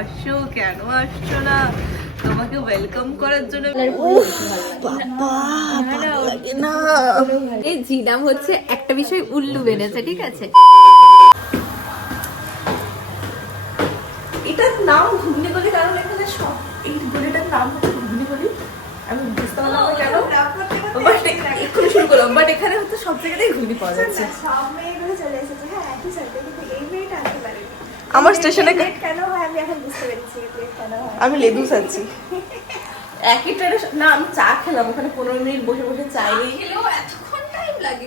আসো, কেন আসছো না? তোমাকে ওয়েলকাম করার জন্য। এই জিনাম হচ্ছে একটা বিষয় উল্লু বেনেছে, ঠিক আছে? এটার নাম ঘুগনি গলি, কারণ এখানে সব এই গলিটার নাম হচ্ছে ঘুগনি গলি। আমি বুঝতে পারলাম না কেন, বাট এক্ষুনি শুরু করলাম। বাট এখানে হচ্ছে সব জায়গাতেই ঘুগনি পাওয়া যাচ্ছে। সব মেয়েগুলো চলে এসেছে, হ্যাঁ একই সাথে, কিন্তু এই মেয়েটা আসতে পারেনি। আমার স্টেশনে কেন হয় আমি এখন বুঝতে পেরেছি কেন হয়। আমি লেবু খাচ্ছি একই ট্রেনে। না, আমি চা খেলাম ওখানে, 15 মিনিট বসে বসে চাই নেই।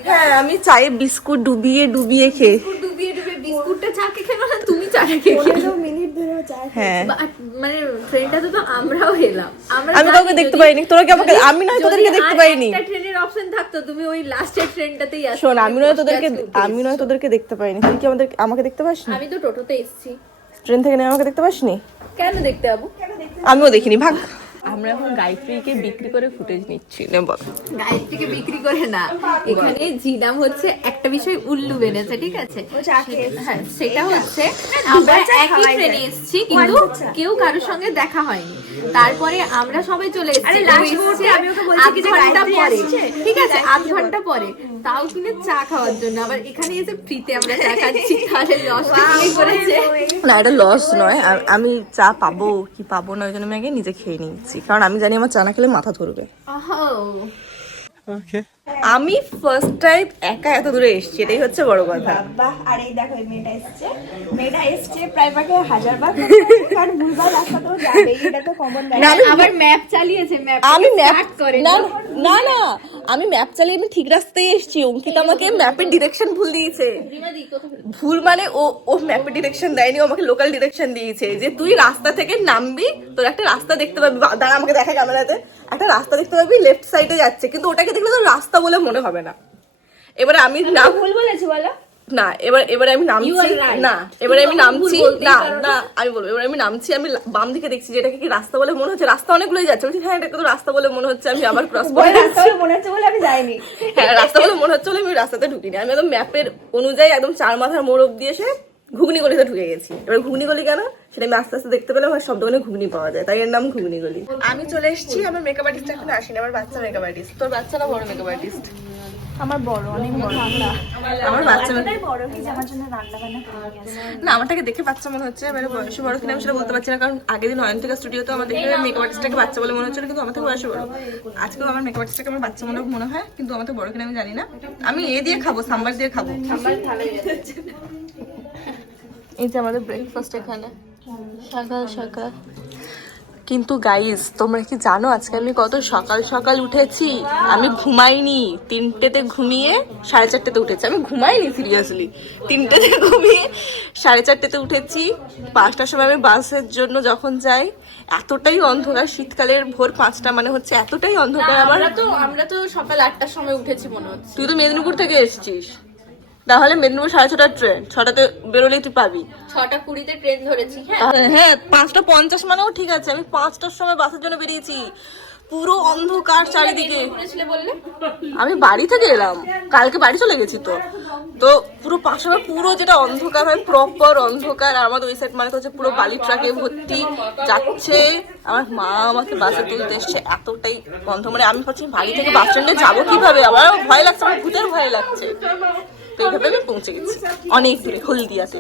হ্যাঁ, আমি চায়ে বিস্কুট ডুবিয়ে ডুবিয়ে খেয়ে বিস্কুটটা চাকে খেলো না, তুমি চাকে খেয়ে 15 মিনিট ধরে চা হ্যাঁ, মানে ট্রেনটাতে তো আমরাও এলাম। আমি কাউকে দেখতে পাইনি। তোরা কি আমাকে? আমি নয় তোদেরকে দেখতে পাইনি। একটা ট্রেনের অপশন থাকতো, তুমি ওই লাস্টের ট্রেনটাতেই আসো। শোন, আমি নয় তোদেরকে দেখতে পাইনি। তুই কি আমাকে দেখতে পাসনি? আমি তো টোটোতে এসেছি। ট্রেন থেকে নেমে আমাকে দেখতে পাসনি? কেন দেখতে যাবো? আমিও দেখিনি, ভাগ। আমরা এখন গায়ত্রীকে বিক্রি করে ফুটেজ নিচ্ছি। নে বল। গায়ত্রীকে বিক্রি করে না, এখানে জিনাম হচ্ছে একটা বিষয় উল্লু বেনেছে, ঠিক আছে? হ্যাঁ, সেটা হচ্ছে আমরা একই ট্রেনে এসেছি, কিন্তু কেউ কারোর সঙ্গে দেখা হয়নি। তারপরে আমরা সবাই চলে এসেছি ঠিক আছে, 8 ঘন্টা পরে, তাও কিনে চা খাওয়ার জন্য। আবার এখানে এসে ফ্রিতে আমরা চা খাচ্ছি, তাহলে লসটা করেছে না, এটা লস নয়। আমি চা পাবো কি পাবো না, ওই জন্য আমি আগে নিজে খেয়ে নিচ্ছি, কারণ আমি জানি আমার চা না খেলে মাথা ধরবে। আমি ফার্স্ট টাইম একা এত দূরে এসেছি, এটাই হচ্ছে বড় কথা। বাহ, আর এই দেখো এই মেয়েটা এসছে প্রায় ভাগে 1000 বার, কারণ ভুলভাল রাস্তা তো যাবে, এটা তো কমন ব্যাপার। আবার ম্যাপ চালিয়েছে, আমি ম্যাপ করে না না, আমি ম্যাপ চালিয়ে আমি ঠিক রাস্তায় এসেছি। অঙ্কিতা আমাকে ম্যাপের ডিরেকশন ভুল দিয়েছে। ভুল মানে ও ম্যাপের ডিরেকশন দেয়নি, ও আমাকে লোকাল ডিরেকশন দিয়েছে, যে তুই রাস্তা থেকে নামবি, তোর একটা রাস্তা দেখতে পাবি। দাঁড়া, আমাকে দেখা ক্যামেরাতে, একটা রাস্তা দেখতে পাবি লেফট সাইডে যাচ্ছে, কিন্তু ওটাকে দেখলে তোর রাস্তা বলে মনে হবে না। এবারে আমি না ভুল বলেছি বলো না, এবারে আমি নামছি না, এবারে আমি নামছি না, আমি বলবো, এবারে আমি নামছি, আমি বাম দিকে দেখছি যে এটাকে কি রাস্তা বলে মনে হচ্ছে, রাস্তা অনেকগুলোই যাচ্ছে, বলছি হ্যাঁ এটাকে তো রাস্তা বলে মনে হচ্ছে, আমি আবার ক্রস করে রাস্তা মনে হচ্ছে বলে আমি যাইনি। হ্যাঁ, রাস্তা বলে মনে হচ্ছে বলে আমি রাস্তাতে ঢুকিনি, আমি একদম ম্যাপের অনুযায়ী একদম 4 মাথার মোড় অব্দি এসে ঘুগনি গলিতে ঢুকে গেছি। এবার ঘুগনি গলি কেন সেটা আমি আস্তে আস্তে দেখতে পেলাম, আর সব দোকানে ঘুগনি পাওয়া যায়, তাই এর নাম ঘুগনি গলি। আমি চলে এসেছি, আমার মেকআপ আর্টিস্ট এখন আসেনি, আমার বাচ্চা মেকআপ আর্টিস্ট। তোর বাচ্চা না বড় মেকআপ আর্টিস্ট? আমার বড়, অনেক বড়। আমার বাচ্চা বড় কি আমার জন্য রান্না বান্না করে গেছে। না, আমারটাকে দেখে বাচ্চা মনে হচ্ছে, এবারে বয়সে বড় কিনা আমি সেটা বলতে পারছি না, কারণ আগের দিন অয়ন্তিকা স্টুডিওতে আমাদের মেকআপ আর্টিস্টটাকে বাচ্চা বলে মনে হচ্ছিল, কিন্তু আমার থেকে বয়সে বড়। আজকেও আমার মেকআপ আর্টিস্টটাকে আমার বাচ্চা মনে হয়, কিন্তু আমার থেকে বড় কিনা আমি জানি না। আমি দিয়ে খাবো, সাম্বার দিয়ে খাবো। এই যে আমাদের ব্রেকফাস্ট এখানে সকাল সকাল। কিন্তু গাইস, তোমরা কি জানো আজকে আমি কত সকাল সকাল উঠেছি? আমি ঘুমাইনি, 3টেতে ঘুমিয়ে 4:30তে উঠেছি। আমি ঘুমাইনি সিরিয়াসলি, 3টেতে ঘুমিয়ে 4:30তে উঠেছি। 5টার সময় আমি বাসের জন্য যখন যাই, এতটাই অন্ধকার, শীতকালের ভোর 5টা মানে হচ্ছে এতটাই অন্ধকার। আমরা তো সকাল 8টার সময় উঠেছি মনে হচ্ছে। তুই তো মেদিনীপুর থেকে এসেছিস, তাহলে মেদিনীপুর 6:30টার ট্রেন, 6টাতে বেরোলেই তুই পাবি। 6:20 ট্রেন ধরেছি। হ্যাঁ, 5:50 মানেও ঠিক আছে। আমি 5টার সময় বাসের জন্য বেরিয়েছি, পুরো অন্ধকার চারিদিকে। আমি বাড়ি থেকে এলাম, কালকে বাড়ি চলে গেছি। তো পুরো 5টা পুরো যেটা অন্ধকার হয়, প্রপার অন্ধকার। আর আমাদের ওই সাইড মানে হচ্ছে পুরো বালি ট্রাকে ভর্তি যাচ্ছে। আমার মা আমাকে বাসে তুলতে এসছে, এতটাই গন্ধ। মানে আমি ভাবছি বাড়ি থেকে বাস স্ট্যান্ডে যাবো কিভাবে, আমার ভয় লাগছে, আমার ভূতের ভয় লাগছে। তো এইভাবে আমি পৌঁছে গেছি অনেক দূরে, হলদিয়াতে।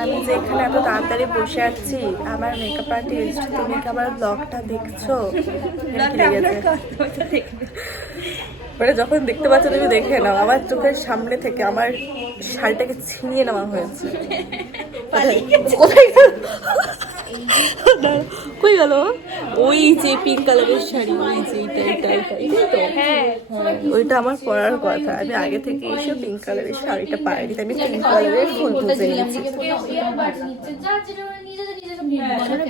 আমি যে এখানে এত তাড়াতাড়ি বসে আছি, আমার মেকআপ আর্টিস্ট, তুমি কি আমার ব্লগটা দেখছো? মানে যখন দেখতে পাচ্ছ তুমি দেখে নাও, আমার চোখের সামনে থেকে আমার শাড়িটাকে ছিনিয়ে নেওয়া হয়েছে। কই গেল? ওই যে পিঙ্ক কালারের শাড়ি, ওই যে ওইটা আমার পরার কথা। আমি আগে থেকে এসে পিঙ্ক কালারের শাড়িটা পাইনি, আমি পিঙ্ক কালারের ফুল বুঝে নিয়েছি।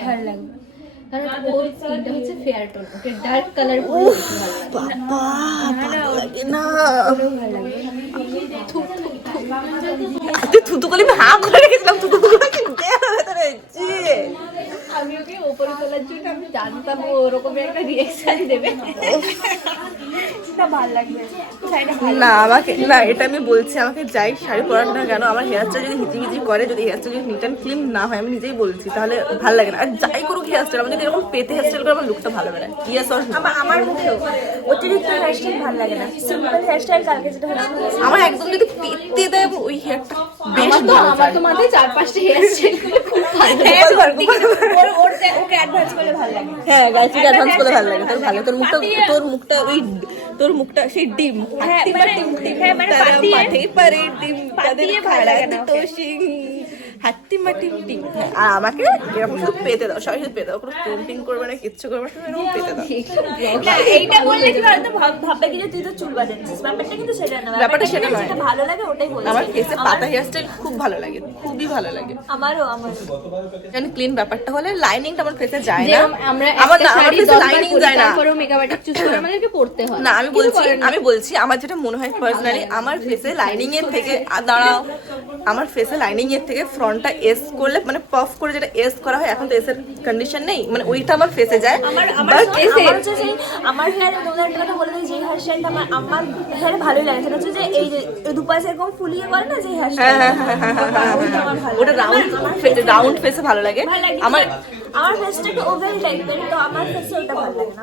ভালো লাগবে, কারণ ওর স্কিনটা হচ্ছে ফেয়ার টোন, ওকে ডার্ক কালার বাবা ভালো লাগে না। থুতু করে আমি হাঁ করে রেখেছিলাম, থুতু করে আমি ওকে ওপরে তোলার জন্য আমি জানতাম ও ওরকম একটা রিয়েকশন দেবে। সেটা ভালো লাগবে, শাড়িটা ভালো। না আমাকে না, এটা আমি বলছি, আমাকে যাই শাড়ি পরার না কেন, আমার হেয়ার স্টাইল যদি হিজিবিজি করে, যদি হেয়ার স্টাইল যদি নিট অ্যান্ড ক্লিন না হয়, আমি নিজেই বলছি, তাহলে ভালো লাগে না। আর যাই করুক হেয়ার স্টাইল, আমি যদি এরকম পেতে হেয়ার স্টাইল করে আমার লুকটা ভালো লাগে না। Yes or no? আমার মুখেও অতিরিক্ত হেয়ারস্টাইল ভালো লাগে না, সিম্পল হেয়ারস্টাইল কালকে যেটা হয়েছিল। আমার একদম যদি পেতে দেয় ওই হেয়ারটা বেশ ভালো আমার তো মাথায় 4-5টা হেয়ার স্টাইল খুব ভালো। ওকে অ্যাডভান্স করলে ভালো লাগে। হ্যাঁ গাইছি অ্যাডভান্স করে ভালো লাগে। তোর ভালো, তোর মুখটা সেই ডিম, হাত্তিমা টিম টিম, তারা মাঠে পারে ডিম, তাদের খাড়া দুটো শিং, হাত্তিমা টিম টিম। আর আমাকে এরকম শুধু পেতে দাও, সবাই শুধু পেতে দাও, কোনো পেন্টিং করবে না, কিচ্ছু করবে না, শুধু এরকম পেতে দাও। এইটা বললে কি বলতো, ভাববে কি যে তুই তো চুল বাঁধাচ্ছিস, ব্যাপারটা কিন্তু সেটা না। ব্যাপারটা সেটা নয়। যেটা ভালো লাগে ওটাই বলছি। আমার ফেসে পাতা হেয়ার স্টাইল খুব ভালো লাগে, খুবই ভালো লাগে। আমারও জানি ক্লিন ব্যাপারটা হলে লাইনিংটা আমার ফেসে যায় না। যেরকম আমরা আমার একটা শাড়ি ফেসে 10 বার লাইনিং পরি, যায় না। তারপরেও মেকআপ আর্টিস্ট চুজ করে আমাদেরকে পড়তে হয়। না আমি বলছি আমার যেটা মনে হয় পার্সোনালি, আমার ফেসে লাইনিং এর থেকে দাঁড়াও, আমার ফেসে লাইনিং এর থেকে ফ্রন্টটা এস করলে, মানে পফ করে যেটা এস করা হয়, এখন তো এস এর কন্ডিশন নেই, মানে ওইটা আমার ফেসে যায়। আমার হেয়ার তোমাদের একটা কথা বলে দিই, যে হেয়ার স্টাইলটা আমার হেয়ার ভালোই লাগে, সেটা হচ্ছে যে এই যে দুপাশে এরকম ফুলিয়ে করে না, যে হেয়ার স্টাইল আমার ভালো ওটা রাউন্ড ফেসে ভালো লাগে। আমার ফেসটা একটু ওভাল টাইপের, তো আমার ফেসে ওটা ভালো লাগে না।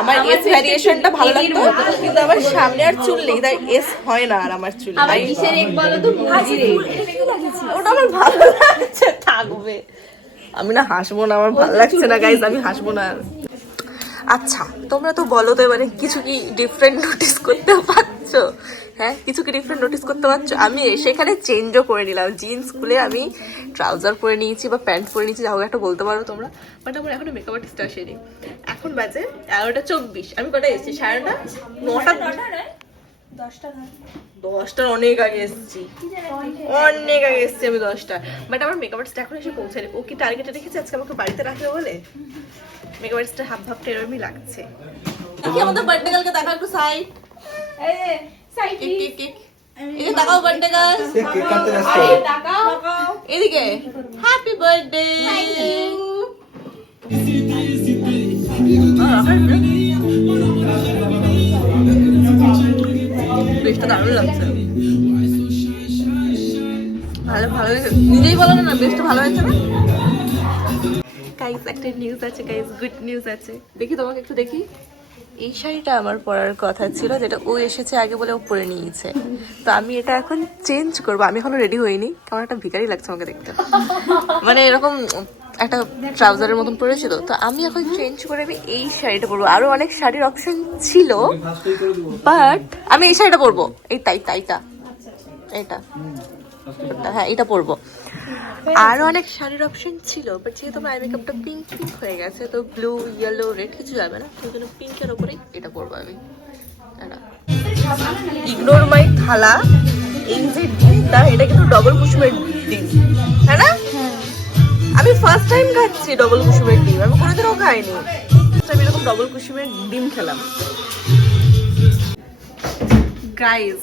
আমার এস ভ্যারিয়েশনটা ভালো লাগতো, কিন্তু আমার সামনে আর চুল নেই, তাই এস হয় না আর আমার চুল। আবার কিসের এক বলো তো, মুজির এক। ওটা আমার ভালো লাগছে, থাকবে। আমি না হাসবো না, আমার ভালো লাগছে না গাইজ, আমি হাসবো না। আচ্ছা তোমরা তো বলো তো এবারে, কিছু কি ডিফারেন্ট নোটিস করতে পারছো? হ্যাঁ, কিছু কি ডিফারেন্ট নোটিস করতে পারছো? আমি সেখানে চেঞ্জও করে নিলাম, জিন্স খুলে আমি ট্রাউজার পরে নিয়েছি বা প্যান্ট পরে নিয়েছি, যা হোক একটা বলতে পারো তোমরা। বাট আমার এখনো মেকআপ আর্টিস্ট আসেনি। এখন বাজে 11:24। আমি কটায় এসেছি? 9:30, 10টার অনেক আগে এসেছি, অনেক আগে এসেছি আমি 10টা। বাট আমার মেকআপ আর্টিস্ট এখন এসে পৌঁছায়নি। ও কি টার্গেটে রেখেছে আজকে আমাকে বাড়িতে রাখবে বলে? মেকআপ আর্টিস্টের হাব ভাবটা এরকমই লাগছে। দেখি আমাদের বার্থডে গার্লকে দেখাও একটু, সাইড কেক কেক, এই যে তাকাও বার্থডে গার্ল, কেক কাটতে ব্যস্ত। এদিকে হ্যাপি বার্থডে। বেশটা দারুণ লাগছে, ভালো ভালো হয়েছে। নিজেই বলো না বেশটা ভালো হয়েছে না? গাইস একটা নিউজ আছে গাইস, গুড নিউজ আছে। দেখি তোমাকে একটু দেখি। এই শাড়িটা আমার পরার কথা ছিল, যেটা ও এসেছে আগে বলে ও পরে নিয়েছে। তো আমি এটা এখন চেঞ্জ করবো। আমি এখনো রেডি হইনি, কেমন একটা ভিখারি লাগছে আমাকে দেখতে, মানে এরকম একটা ট্রাউজারের মতন পরেছিল। তো আমি এখন চেঞ্জ করে আমি এই শাড়িটা পরবো। আরো অনেক শাড়ির অপশন ছিল, বাট আমি এই শাড়িটা পরবো। এই তাইটা এটা, হ্যাঁ এটা পরবো। আরো অনেক শাড়ির অপশন ছিল, বাট যেহেতু আমার আই মেকআপটা পিঙ্ক পিঙ্ক হয়ে গেছে, তো ব্লু ইয়েলো রেড কিছু যাবে না, তো জন্য পিঙ্কের ওপরেই এটা পরবো আমি। ইগনোর মাই থালা, এই যে ডিমটা, এটা কিন্তু ডবল কুসুমের ডিম, হ্যাঁ না? আমি ফার্স্ট টাইম খাচ্ছি ডবল কুসুমের ডিম, আমি কোনোদিনও খাইনি। আমি এরকম ডবল কুসুমের ডিম খেলাম। গাইস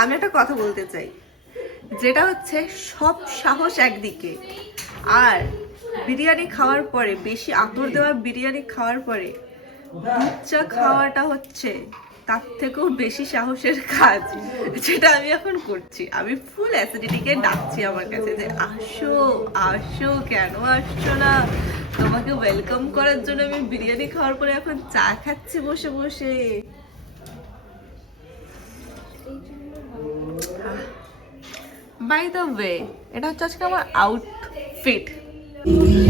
আমি একটা কথা বলতে চাই, যেটা হচ্ছে সব সাহস একদিকে, আর বিরিয়ানি খাওয়ার পরে, বেশি আতর দেওয়া বিরিয়ানি খাওয়ার পরে দুধ চা খাওয়াটা হচ্ছে তার থেকেও বেশি সাহসের কাজ, যেটা আমি এখন করছি। আমি ফুল অ্যাসিডিটিকে ডাকছি আমার কাছে যে আসো আসো, কেন আসছো না? তোমাকে ওয়েলকাম করার জন্য আমি বিরিয়ানি খাওয়ার পরে এখন চা খাচ্ছি বসে বসে। বাই দ্য ওয়ে, এটা হচ্ছে আজকে আমার আউটফিট।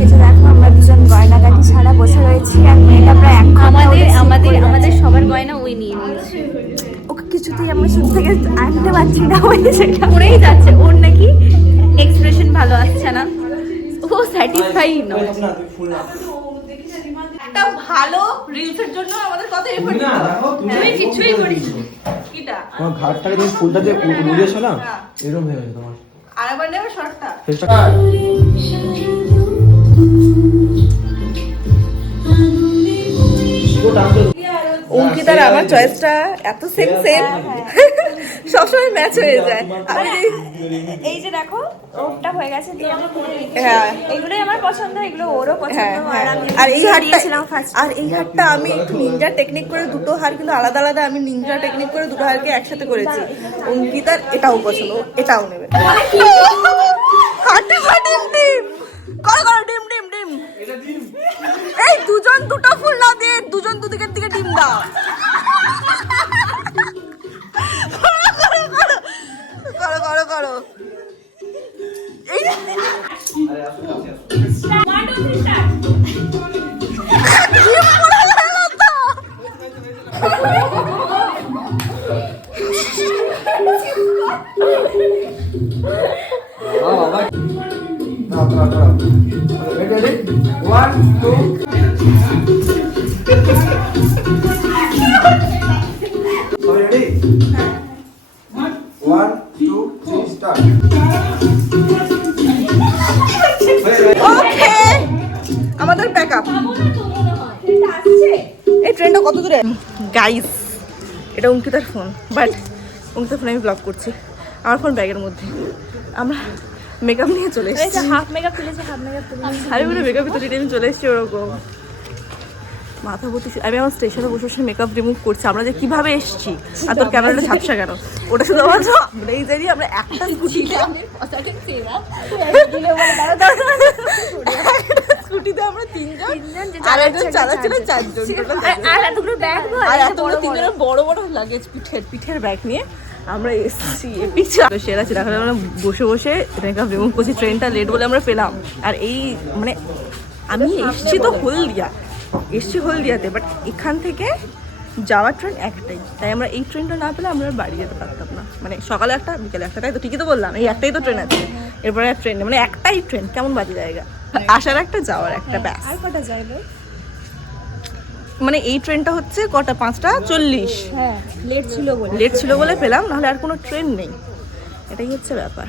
এই যে দেখো আমরা দুজন গয়নাগাটি ছাড়া বসে রয়েছি, আর মেয়েটা প্রায় আমাদের সবার গয়না ওই নিয়ে নিয়েছে। ওকে কিছুতেই আমরা শুরু থেকে আনতে পারছি না, ওই সেটা পরেই যাচ্ছে। ওর নাকি এক্সপ্রেশন ভালো আসছে না, ও স্যাটিসফাই নয়। একটা ভালো রিলসের জন্য আমাদের কত এফর্ট না রাখো, তুমি কিছুই করিস কিটা। তোমার ঘাটটাকে তুমি ফুলটা দিয়ে উড়িয়েছো না, এরকম হয়ে গেছে তোমার। আরেকবার নেব শর্টটা। অঙ্কিতার আমার চয়েসটা এত সেম সেম, সবসময় ম্যাচ হয়ে যায়। আর এই যে দেখো ওটা হয়ে গেছে দিয়ে আমি খুলে নিচ্ছি। হ্যাঁ। এগুলোই আমার পছন্দ, এগুলো ওরও পছন্দ। হ্যাঁ, হ্যাঁ। আর আমি আর এই হারটা দিয়েছিলাম ফার্স্ট। আর এই হারটা আমি একটু নিনজা টেকনিক করে দুটো হার কিন্তু আলাদা আলাদা, আমি নিনজা টেকনিক করে দুটো হারকে একসাথে করেছি। অঙ্কিতার এটাও পছন্দ, এটাও নেবে। হাঁটি হাঁটি ডিম করো করো, ডিম ডিম ডিম। এই দুজন দুটো ফুল না দিয়ে দুজন দুদিকের দিকে ডিম দাও। করো করো করো করো করো করো। এই ওকে, আমাদের ব্যাকআপ। এই ট্রেনটা কত দূরে গাইস? এটা অঙ্কিতার ফোন, বাট অঙ্কিতার ফোনে আমি ব্লগ করছি, আমার ফোন ব্যাগের মধ্যে। আমরা মেকআপ নিয়ে চলে এসেছি। হাফ মেকআপ তুলেছে, হাফ মেকআপ তুলেছে। আমি বলে মেকআপ ভিতরে আমি চলে এসেছি ওরকম মাথা ভর্তি। আমি আমার স্টেশনে বসে বসে মেকআপ রিমুভ করছি। আমরা যে কিভাবে এসেছি আর তোর ক্যামেরাটা ঝাপসা কেন? ওটা শুধু আমার আমরাই জানি। আমরা একটা স্কুটিতে স্কুটিতে আমরা তিনজন, আর একজন চালাচ্ছিল চারজন। আর এতগুলো ব্যাগ, আর এতগুলো তিনজনের বড় বড় লাগেজ, পিঠের ব্যাগ নিয়ে আমরা এসেছি। পিছনে সেরা ছিল। এখন আমরা বসে বসে মেকআপ রিমুভ করছি। ট্রেনটা লেট বলে আমরা পেলাম। আর এই মানে আমি এসছি তো হলদিয়াতে, বাট এখান থেকে যাওয়ার ট্রেন একটাই, তাই আমরা এই ট্রেনটা না পেলে আমরা আর বাড়ি যেতে পারতাম না। মানে সকালে একটা বিকেলে একটা, তাই তো ঠিকই তো বললাম, এই একটাই তো ট্রেন আছে। এরপরে আর ট্রেন মানে একটাই ট্রেন, কেমন বাজে জায়গা। আসার একটা যাওয়ার একটা, ব্যাস। আর কটা যাইবে? মানে এই ট্রেনটা হচ্ছে কটা, 5:40। হ্যাঁ, লেট ছিল বলে পেলাম, নাহলে আর কোনো ট্রেন নেই। এটাই হচ্ছে ব্যাপার।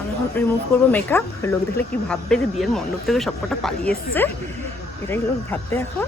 আমি এখন রিমুভ করবো মেকআপ। লোক দেখলে কি ভাববে যে বিয়ের মণ্ডপ থেকে সবকটা পালিয়ে এসছে, এটাই লোক ভাববে এখন।